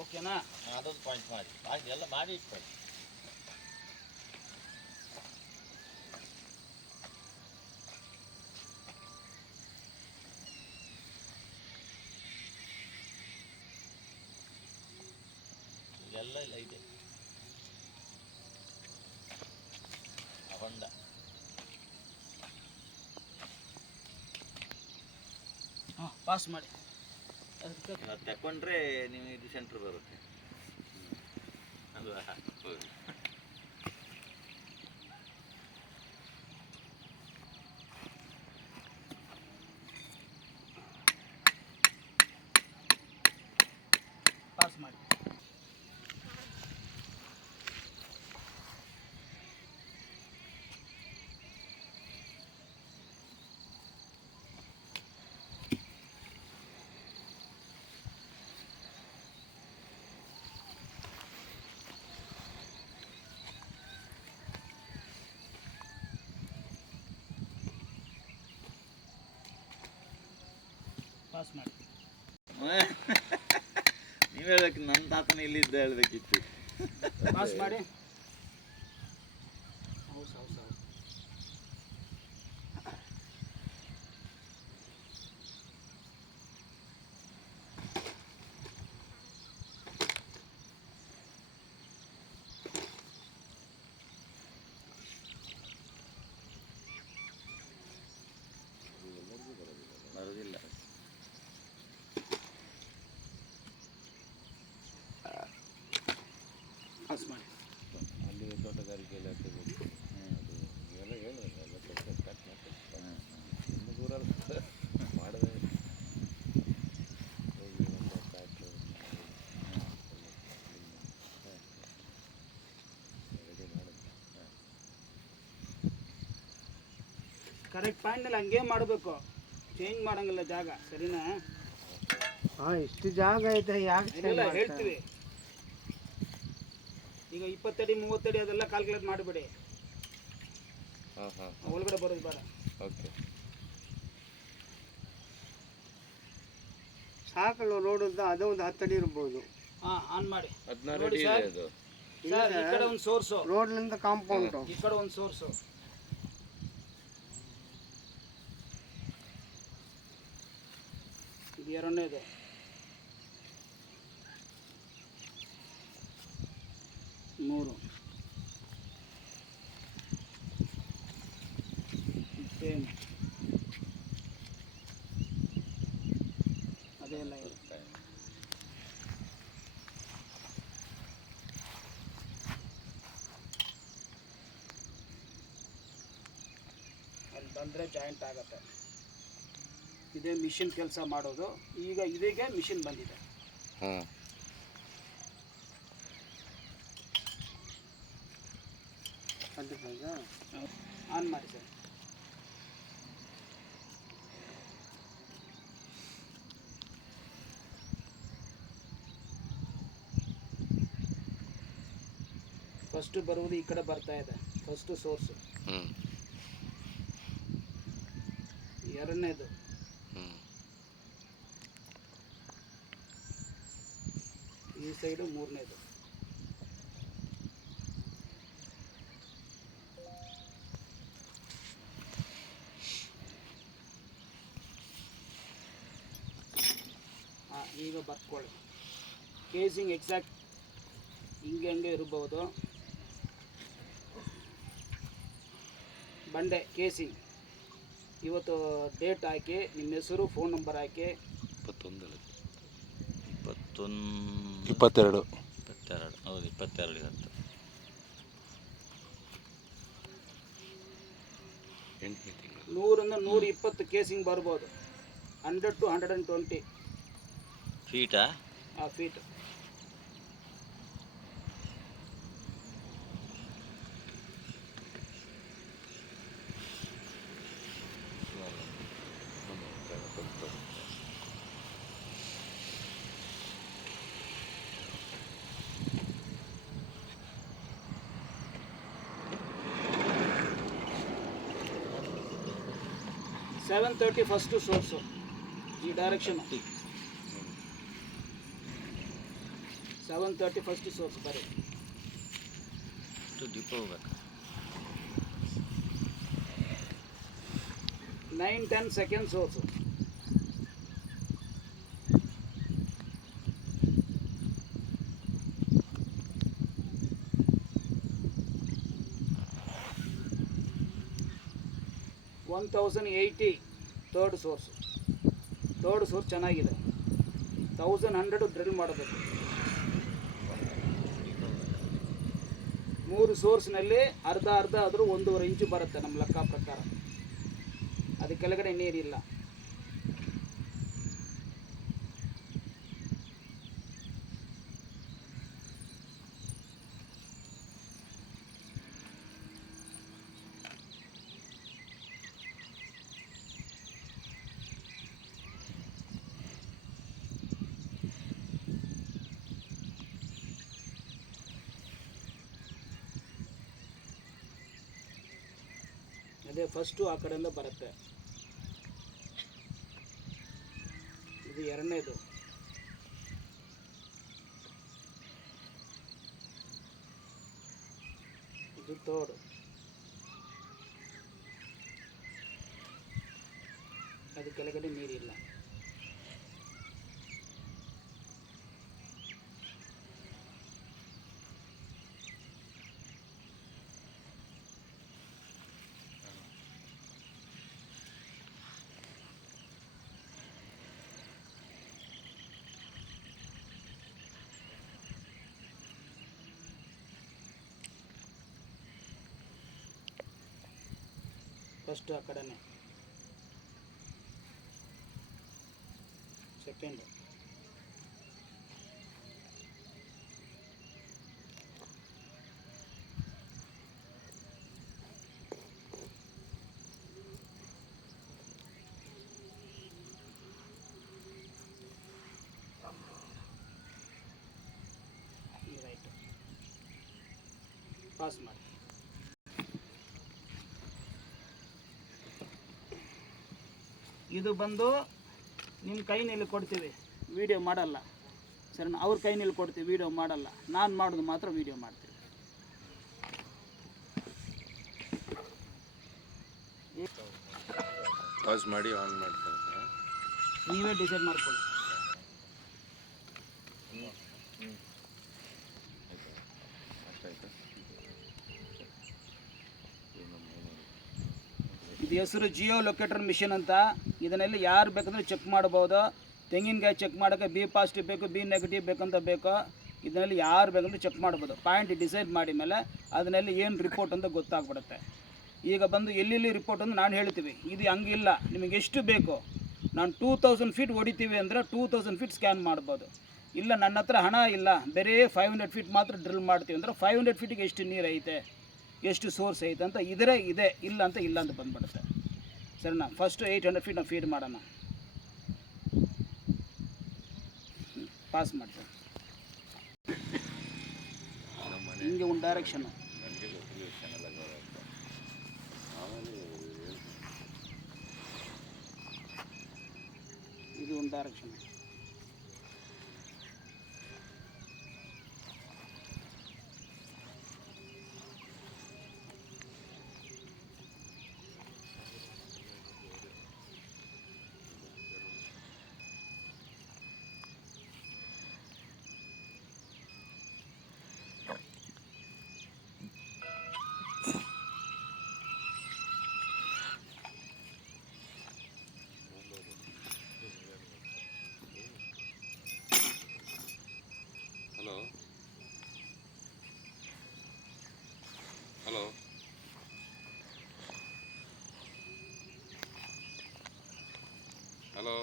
ಓಕೆನಾ? ಅದೊಂದು ಪಾಯಿಂಟ್ ಮಾಡಿ ಹಾಗೆ ಎಲ್ಲ ಮಾಡಿ ಇಟ್ಕೊಳ್ಳಿ. ಎಲ್ಲ ಇಲ್ಲ ಇದೆ ಹೊಂಡ. ಹಾಂ ಪಾಸ್ ಮಾಡಿ. ತಗೊಂಡ್ರೆ ನೀವು ಇದು ಸೆಂಟ್ರ್ ಬರುತ್ತೆ ಅಲ್ವಾ? ಪಾಸ್ ಮಾಡಿ. ಪಾಸ್ ಮಾಡಿ. ನೀವು ಹೇಳ್ಬೇಕು, ನನ್ನ ತಾತನ ಇಲ್ಲಿದ್ದ ಹೇಳ್ಬೇಕಿತ್ತು. ಪಾಸ್ ಮಾಡಿ. ಹೌದು ಹೌದು ಹೌದು. ಬರೋದಿಲ್ಲ. ಪಾಸ್ ಮಾಡಿ. ಅಲ್ಲಿ ತೋಟಗಾರಿಕೆ ಇಲಾಖೆ ಎಲ್ಲ ಹೇಳಿದ್ರೆ ಎಲ್ಲ ಕೆಲಸ ಸ್ಟಾರ್ಟ್ ಮಾಡ್ತಾರೆ. ಇನ್ನು ದೂರಲ್ಲಿ ಮಾಡಿದೆ ಹೋಗಿ ಒಂದು ಟ್ರ್ಯಾಕ್ಟರ್ ರೆಡಿ ಮಾಡಿದೆ. ಕರೆಕ್ಟ್ ಪಾಯಿಂಟ್ನಲ್ಲಿ ಹಂಗೆ ಮಾಡಬೇಕು, ಚೇಂಜ್ ಮಾಡಂಗಿಲ್ಲ ಜಾಗ, ಸರಿನಾ? ಇಷ್ಟು ಜಾಗ ಐತೆ ಯಾಕೆ ಇಲ್ಲ ಹೇಳ್ತೀವಿ. ಈಗ 20 ಅಡಿ 30 ಅಡಿ ಅದೆಲ್ಲ ಕ್ಯಾಲ್ಕುಲೇಟ್ ಮಾಡಿಬಿಡಿ. ಹಾಂ ಹಾಂ ಒಳಗಡೆ ಬರೋದು ಬೇಡ. ಓಕೆ. ಸಾಕಲ್ಲ ರೋಡ್ ಅದು ಒಂದು 10 ಅಡಿ ಇರ್ಬೋದು. ಹಾಂ ಆನ್ ಮಾಡಿ. 16 ನೋಡಿ ಅಡಿ ಸರ್. ಇದೆ ಅದು. ಸರ್ ಈ ಕಡೆ ಒಂದು ಸೋರ್ಸು, ರೋಡ್ನಿಂದ ಕಾಂಪೌಂಡು, ಈ ಕಡೆ ಒಂದು ಸೋರ್ಸು. ಇದು ಎರಡನೇದು. ಮೂರು. ಸೇಮ್ ಅದೇ ಎಲ್ಲ ಇರುತ್ತೆ. ಅಲ್ಲಿ ಬಂದರೆ ಜಾಯಿಂಟ್ ಆಗುತ್ತೆ. ಇದೇ ಮಿಷಿನ್ ಕೆಲಸ ಮಾಡೋದು. ಈಗ ಇದೀಗ ಮಿಷಿನ್ ಬಂದಿದೆ. ಹಾಂ ಆನ್ ಮಾಡಿ ಸರ್. ಫಸ್ಟ್ ಬರುವುದು ಈ ಕಡೆ ಬರ್ತಾ ಇದೆ, ಫಸ್ಟ್ ಸೋರ್ಸು. ಎರಡನೇದು ಈ ಸೈಡು, ಮೂರನೇದು. ಈಗ ಬರ್ಕೊಳ್ಳಿ. ಕೇಸಿಂಗ್ ಎಕ್ಸಾಕ್ಟ್ ಹಿಂಗೆ ಇರಬಹುದು. ಬಂಡೆ ಕೇಸಿಂಗ್ ಇವತ್ತು ಡೇಟ್ ಹಾಕಿ, ನಿಮ್ಮ ಹೆಸರು, ಫೋನ್ ನಂಬರ್ ಹಾಕಿ. 22 ಹೌದು 22 ಇವತ್ತು. 100ರಿಂದ 120 ಕೇಸಿಂಗ್ ಬರ್ಬೋದು. 100 to 120 ಫೀಟಾ? ಫೀಟ್. $730 ಫಸ್ಟ್ ಸೋರ್ಸು ಈ ಡೈರೆಕ್ಷನ್. 7:30 ಫಸ್ಟ್ ಸೋರ್ಸ್ ಬರೀ. ಇಷ್ಟು ದೀಪ ಹೋಗ್ಬೇಕು. 9-10 second source. $1,080 third source. Third source ಚೆನ್ನಾಗಿದೆ. 1100 ಡ್ರಿಲ್ ಮಾಡಬೇಕು. 3 ಸೋರ್ಸ್ನಲ್ಲಿ ಅರ್ಧ ಆದರೂ 1.5 ಇಂಚು ಬರುತ್ತೆ ನಮ್ಮ ಲೆಕ್ಕ ಪ್ರಕಾರ. ಅದು ಕೆಳಗಡೆ ನೀರಿಲ್ಲ. ಅದೇ ಫಸ್ಟು ಆ ಕಡೆಯಿಂದ ಬರುತ್ತೆ. ಇದು ಎರಡನೇದು. ಇದು ಥರ್ಡ್. ಅದು ಕೆಳಗಡೆ ನೀರಿಲ್ಲ. ಫಸ್ಟ್ ಆ ಕಡೆನೇ. ಸೆಕೆಂಡ್. ರೈಟ್. ಪಾಸ್ ಮಾಡಿ. ಇದು ಬಂದು ನಿಮ್ಮ ಕೈನಲ್ಲಿ ಕೊಡ್ತೀವಿ, ವೀಡಿಯೋ ಮಾಡಲ್ಲ ಸರ್. ಅವ್ರ ಕೈನಲ್ಲಿ ಕೊಡ್ತೀವಿ, ವೀಡಿಯೋ ಮಾಡಲ್ಲ. ನಾನು ಮಾಡೋದು ಮಾತ್ರ ವೀಡಿಯೋ ಮಾಡ್ತೀವಿ. ಪಾಸ್ ಮಾಡಿ ಆನ್ ಮಾಡ್ತಾರೆ. ನೀವೇ ಡಿಸೈಡ್ ಮಾಡ್ಕೊಳ್ಳಿ. ಇದು ಹೆಸರು ಜಿಯೋ ಲೊಕೇಟರ್ ಮಿಷನ್ ಅಂತ. ಇದನ್ನೆಲ್ಲ ಯಾರು ಬೇಕಂದ್ರೆ ಚೆಕ್ ಮಾಡ್ಬೋದು. ತೆಂಗಿನಕಾಯಿ ಚೆಕ್ ಮಾಡೋಕ್ಕೆ ಬಿ ಪಾಸಿಟಿವ್ ಬೇಕು, ಬಿ ನೆಗೆಟಿವ್ ಬೇಕಂತ ಬೇಕು. ಇದನ್ನೆಲ್ಲ ಯಾರು ಬೇಕಂದ್ರೆ ಚೆಕ್ ಮಾಡ್ಬೋದು. ಪಾಯಿಂಟ್ ಡಿಸೈಡ್ ಮಾಡಿ ಮೇಲೆ ಅದನ್ನೆಲ್ಲ ಏನು ರಿಪೋರ್ಟ್ ಅಂತ ಗೊತ್ತಾಗ್ಬಿಡುತ್ತೆ. ಈಗ ಬಂದು ಎಲ್ಲೆಲ್ಲಿ ರಿಪೋರ್ಟ್ ಅಂತ ನಾನು ಹೇಳ್ತೀವಿ. ಇದು ಹಂಗಿಲ್ಲ, ನಿಮಗೆ ಎಷ್ಟು ಬೇಕು. ನಾನು 2000 ಫೀಟ್ ಹೊಡಿತೀವಿ ಅಂದರೆ 2000 ಫೀಟ್ ಸ್ಕ್ಯಾನ್ ಮಾಡ್ಬೋದು. ಇಲ್ಲ ನನ್ನ ಹತ್ರ ಹಣ ಇಲ್ಲ, ಬೇರೆ 500 ಫೀಟ್ ಮಾತ್ರ ಡ್ರಿಲ್ ಮಾಡ್ತೀವಿ ಅಂದರೆ 500 ಫೀಟಿಗೆ ಎಷ್ಟು ನೀರು ಐತೆ, ಎಷ್ಟು ಸೋರ್ಸ್ ಐತೆ ಅಂತ ಇದೆ, ಇಲ್ಲ ಅಂತ ಇಲ್ಲ ಅಂತ ಬಂದ್ಬಿಡುತ್ತೆ. ಸರಿನಾ? ಫಸ್ಟು 800 ಫೀಟ್ ನಾವು ಫೀಡ್ ಮಾಡೋಣ. ಪಾಸ್ ಮಾಡ್ತೇವೆ. ಹಿಂಗೆ ಒಂದು ಡೈರೆಕ್ಷನ್ನು. ಇದು ಒಂದು ಡೈರೆಕ್ಷನ್. Hello, hello.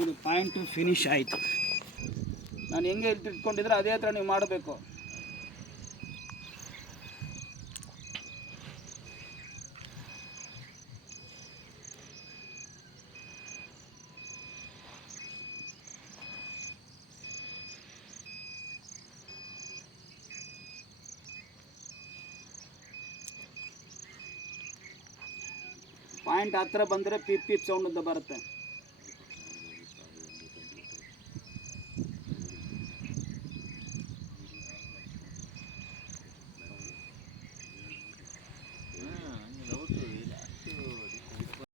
ಇದು ಪಾಯಿಂಟು ಫಿನಿಶ್ ಆಯಿತು. ನಾನು ಹೆಂಗೆ ಇಟ್ಕೊಂಡಿದ್ರೆ ಅದೇ ಥರ ನೀವು ಮಾಡಬೇಕು. ಪಾಯಿಂಟ್ ಹತ್ರ ಬಂದರೆ ಪೀಪ್ ಪೀಪ್ ಸೌಂಡ್ ಅಂತ ಬರುತ್ತೆ.